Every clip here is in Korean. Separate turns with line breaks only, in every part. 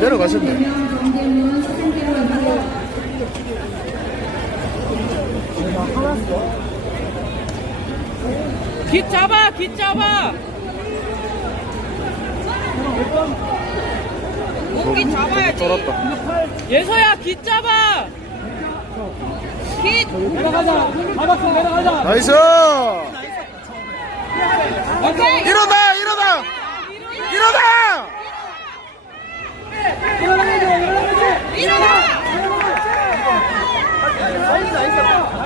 반대 가셨네.
잡아, 귀 잡아. 공기 잡아야지. 예서야, 귀 잡아. 귀. 내려가았어
내려가자. 나이스. 오케이. 이러다, 이러다. 이러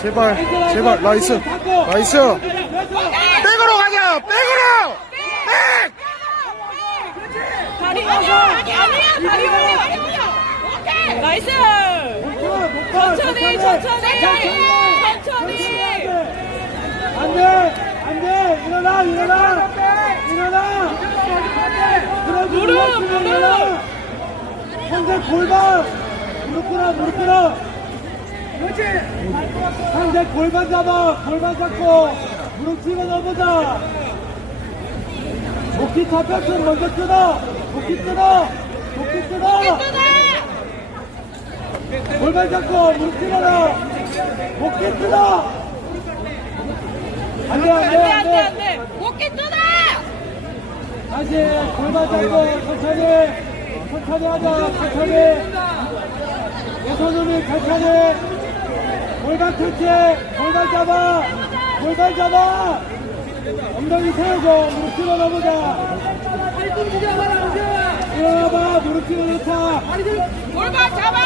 제발 제발 라이스 라이스 백으로 가냐 백으로 백,
백! 백! 다리 아니야 아니야 다리, 다리, 다리, 다리, 다리, 다리 올려 다 오케이 라이스 천천히 천천히 천천히, 천천히. 안돼
안돼 일어나 일어나 천천히. 일어나
무릎 무릎 일어나.
현재 골반 무릎 꿇 무릎 꿇 그렇지. 상대 골반 잡아. 골반 잡고. 무릎 치고 넘어자. 복귀 잡혔으면 먼저 뜨어복기뜨어복기뜨어 골반 잡고 무릎 치거나. 복귀 뜯어. 안 돼, 안 돼, 안 돼. 안 돼. 복기뜨어 다시 골반 잡고 천천히. 천천히 하자. 천천히. 내 손으로 천천히. 골반 터치해 골반 잡아 골반 잡아 엉덩이 세우고 무릎 찍어 넣어보자 일어나봐 무릎 찍어 넣자
골반 잡아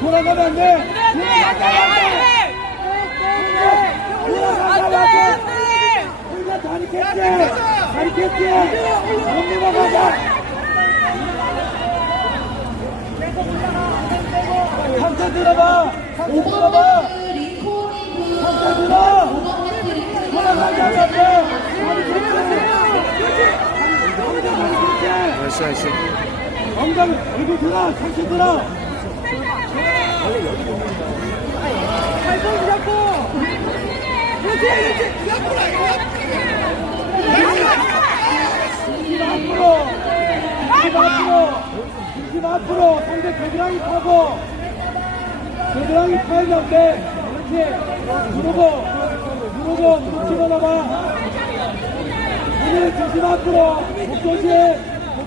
돌아가면 안돼안돼안돼안돼 네,
아다니 켰지? 다리 니 켰지? 한번 들어봐! 한번 들어봐! 있어 엄장 여기 들어, 같이 들어. 발톱 잡고. 그렇지, 그렇지. 앞으로, 앞으로. 앞으로. 앞으로. 상대 대장이 타고. 대장이 타야 돼. 그렇지. 누르고, 누르고, 붙이거나 봐. 이제 조심 앞으로, 목조심.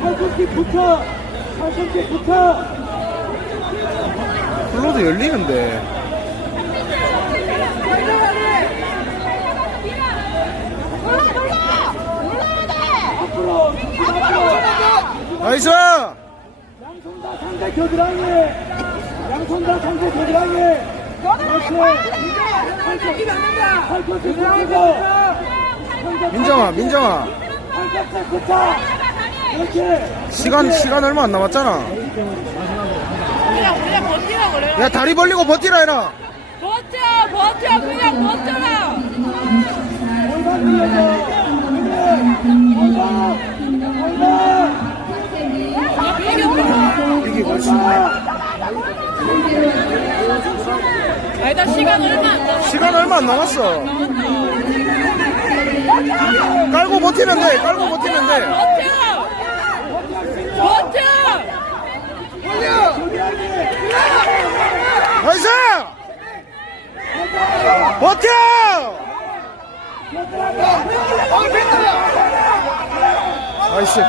가슴개 붙어! 가슴개 붙어!
불러도 열리는데. 나이스! 양손
다 상대 겨드랑이! 양손 다 상대 겨드랑이!
겨드랑이!
민정아, 민정아! 시간 시간 얼마 안 남았잖아.
그냥 그냥 버티라 그래.
야 다리 벌리고 버티라 해라.
버텨 버텨 그냥 버텨라. 알다 시간 얼마 안 남았어.
시간 얼마 안 남았어. 깔고 버티면 돼. 깔고 버티면 돼. 깔고 버티면 돼. 没事。